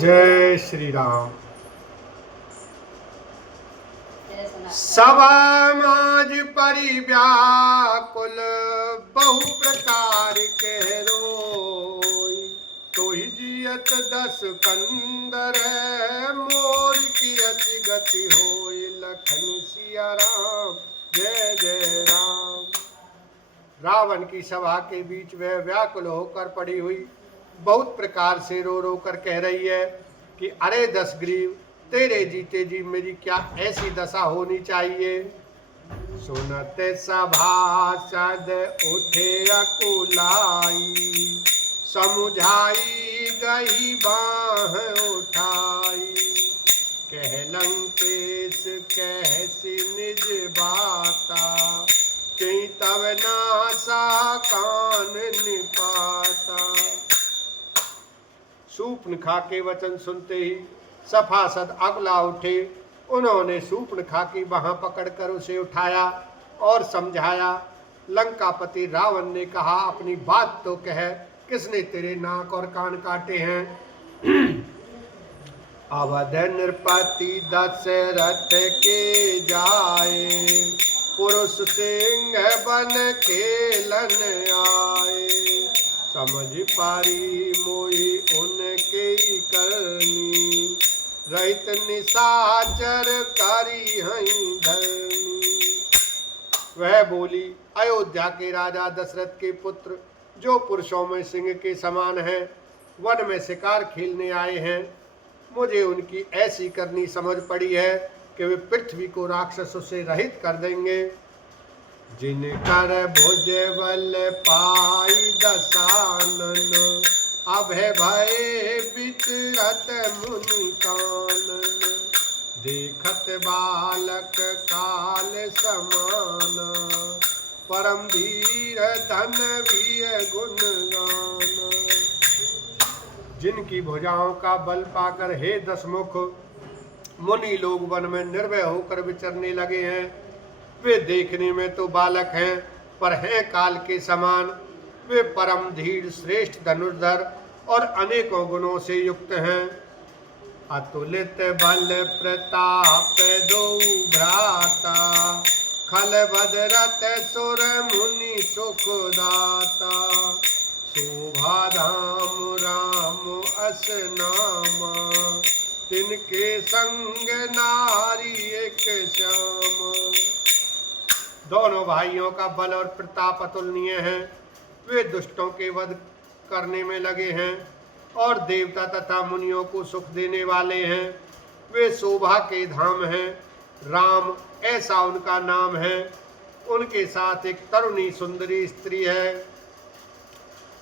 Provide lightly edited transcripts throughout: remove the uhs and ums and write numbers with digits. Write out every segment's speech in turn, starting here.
जय श्री राम। सभा माज परिव्याकुल बहु प्रकार के रोई, तो ही जियत दस कंदर मोर की अति गति होई। लखन सिया राम जय जय राम। रावण की सभा के बीच वह व्याकुल होकर पड़ी हुई बहुत प्रकार से रो रो कर कह रही है कि अरे दशग्रीव, तेरे जीते जी मेरी क्या ऐसी दशा होनी चाहिए। सुनते सभासद उठे अकुलाई, समुझाई गई बाह उठाई। कह लंकेश कैसी निज बाता, कहीं तब नासा कान निपाता। शूर्पणखा के वचन सुनते ही सभासद अगला उठे। उन्होंने शूर्पणखा की बाह पकड़कर उसे उठाया और समझाया। लंकापति रावण ने कहा, अपनी बात तो कह, किसने तेरे नाक और कान काटे हैं। अवध नृपति दशरथ के जाए, पुरुष सिंह बन खेलन आए। समझ पारी मोहि उनके करनी, रहित निशाचर करी हई धरनी। वह बोली, अयोध्या के राजा दशरथ के पुत्र जो पुरुषों में सिंह के समान हैं, वन में शिकार खेलने आए हैं। मुझे उनकी ऐसी करनी समझ पड़ी है कि वे पृथ्वी को राक्षसों से रहित कर देंगे। जिनकर भुज बल पाई दशानन, अभय भय विचरत मुनि कानन। देखत बालक काल समान, परम धीर धन भी गुण गान। जिनकी भुजाओं का बल पाकर हे दशमुख मुनि लोग वन में निर्भय होकर विचरने लगे हैं। वे देखने में तो बालक हैं, पर हैं काल के समान। वे परम धीर श्रेष्ठ धनुर्धर और अनेकों गुणों से युक्त हैं। अतुलित बल प्रताप दो भ्राता, खल बदरत सुर मुनि सुख दाता। शोभा धाम राम अस नामा, तिनके संग नारी एक श्याम। दोनों भाइयों का बल और प्रताप अतुलनीय है। वे दुष्टों के वध करने में लगे हैं और देवता तथा मुनियों को सुख देने वाले हैं। वे शोभा के धाम हैं, राम ऐसा उनका नाम है। उनके साथ एक तरुणी सुंदरी स्त्री है।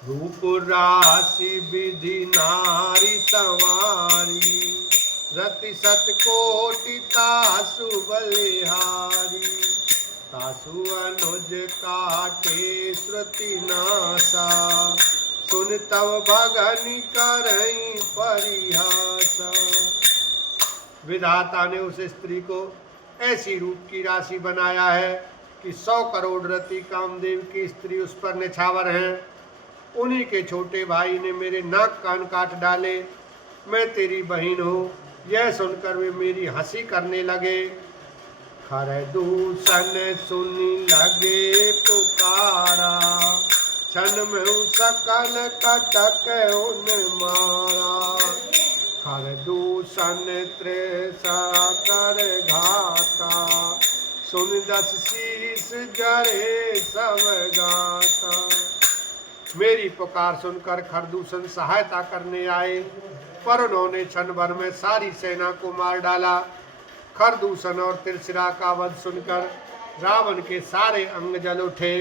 रूप राशि विधि नारी सवारी, रति सतकोटि तासु बलिहारी। तासु अनुज काटे श्रुति नासा, सुन तव भगनि करई परिहासा। विधाता ने उस स्त्री को ऐसी रूप की राशि बनाया है कि 100 करोड़ रति कामदेव की स्त्री उस पर निछावर हैं। उन्हीं के छोटे भाई ने मेरे नाक कान काट डाले। मैं तेरी बहन हूँ, यह सुनकर वे मेरी हंसी करने लगे। खर दूषण सुनी लगे पुकारा, क्षण में सकल कटक उन मारा। खर दूषण त्रेसा कर घाता, सुन दस शीस जरे सब गाता। मेरी पुकार सुनकर खरदूषण सहायता करने आए, पर उन्होंने क्षण भर में सारी सेना को मार डाला। खरदूषण और त्रिशिरा का वध सुनकर रावण के सारे अंग जल उठे।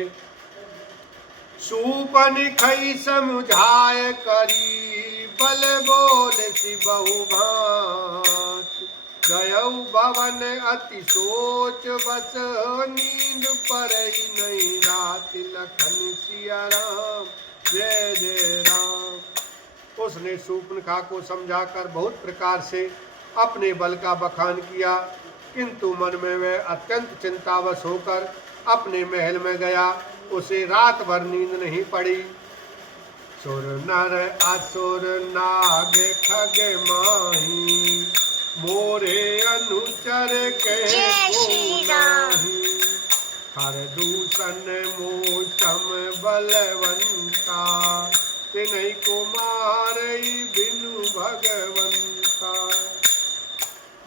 शूर्पणखा समुझाय करी, बल बोल सी बहु भांत। गयौ भवन अति सोच, बस नींद परई नहीं रात। लखन सिया राम जय जय राम। उसने शूर्पणखा को समझाकर बहुत प्रकार से अपने बल का बखान किया, किंतु मन में वह अत्यंत चिंतावश होकर अपने महल में गया। उसे रात भर नींद नहीं पड़ी। सुर नर असुर नाग खग माही, मोरे अनुचर के को नाही। हर दूषण मोचम बलवंता, तिन्हि को मारई बिनु भगवंता।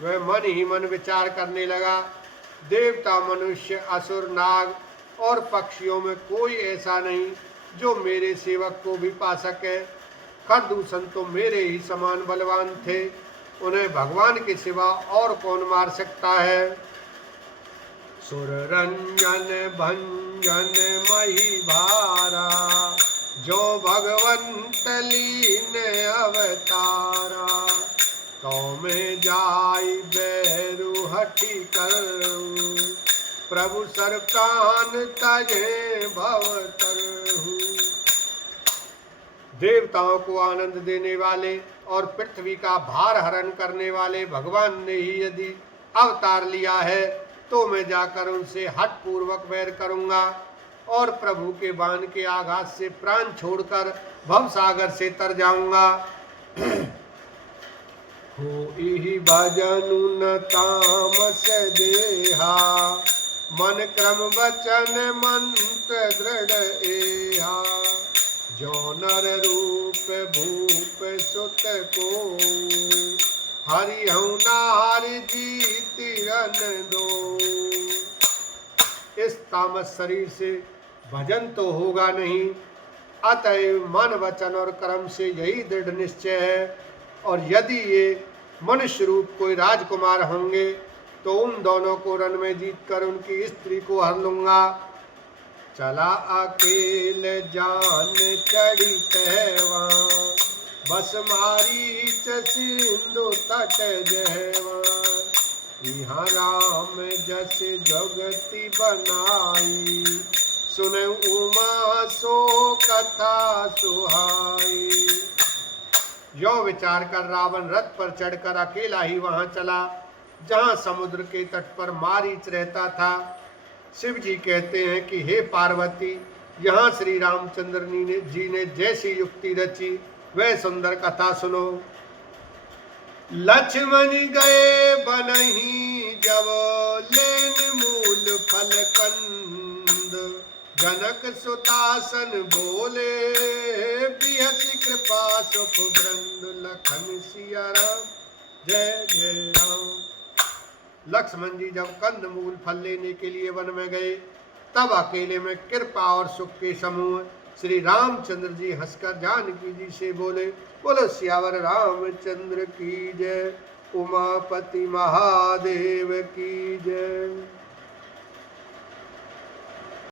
वह मन ही मन विचार करने लगा, देवता, मनुष्य, असुर, नाग और पक्षियों में कोई ऐसा नहीं जो मेरे सेवक को भी पा सके। खरदूषण तो मेरे ही समान बलवान थे, उन्हें भगवान के सिवा और कौन मार सकता है। सुर रंजन भंजन मही भारा, जो भगवंत लीन अवतारा। तो में जाई बैरु हठी करूं, प्रभु सर प्राण तजे भव तरहूं। देवताओं को आनंद देने वाले और पृथ्वी का भार हरण करने वाले भगवान ने ही यदि अवतार लिया है, तो मैं जाकर उनसे हठ पूर्वक वैर करूंगा और प्रभु के बाण के आघात से प्राण छोड़कर भवसागर से तर जाऊंगा। होई भजनु न तामस देहा, मन क्रम वचन मंत्र दृढ़ एहा। जो नर रूप भूप सुत को, हरि हूँ नार जीतिरन दो। इस तामस शरीर से भजन तो होगा नहीं, अतएव मन वचन और कर्म से यही दृढ़ निश्चय है। और यदि ये मनुष्य रूप कोई राजकुमार होंगे तो उन दोनों को रण में जीतकर उनकी स्त्री को हर लूंगा। चला अकेल जान चढ़ी तहवा, बस मारीच सिंधु तट जहवा। यहाँ राम जस जगति बनाई, सुन उमा सो कथा सुहाई। यो विचार कर रावण रथ पर चढ़कर अकेला ही वहां चला जहां समुद्र के तट पर मारीच रहता था। शिव जी कहते हैं कि हे पार्वती, यहाँ श्री रामचंद्र जी ने जैसी युक्ति रची वह सुंदर कथा सुनो। लक्ष्मण गए बनहि जब लेन मूल फल कंद, जनक सुतासन बोले बिहसि कृपा सुख वृंद। लखन सिया राम जय जय राम। लक्ष्मण जी जब कंद मूल फल लेने के लिए वन में गए, तब अकेले में कृपा और सुख के समूह श्री रामचंद्र जी हंसकर जानकी जी से बोले, बोलो सियावर रामचंद्र की जय, उमापति महादेव की जय।